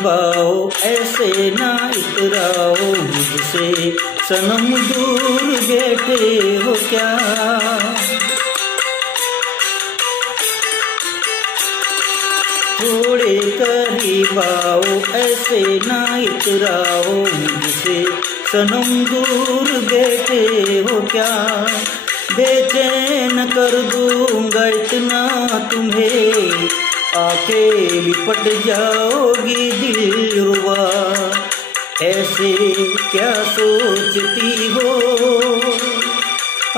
करीबाओ ऐसे ना इतराओ मुझसे, सनम दूर बैठे हो क्या। थोड़े करीबाओ ऐसे ना इतराओ मुझसे, सनम दूर बैठे हो क्या। बेचैन कर दूंगा इतना तुम्हें, आके लिपट जाओगी दिलरुबा। ऐसे क्या सोचती हो,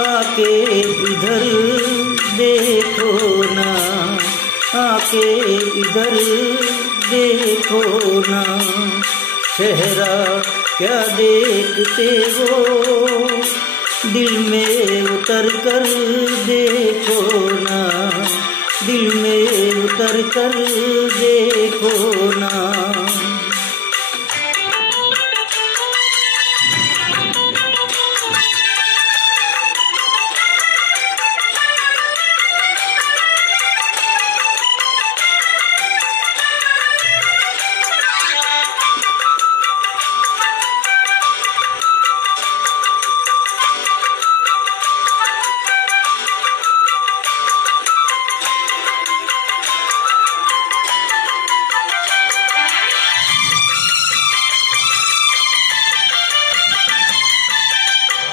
आके इधर देखो ना, आके इधर देखो ना। चेहरा क्या देखते हो, दिल में उतर कर देखो ना, दिल में उतर कर देखो ना।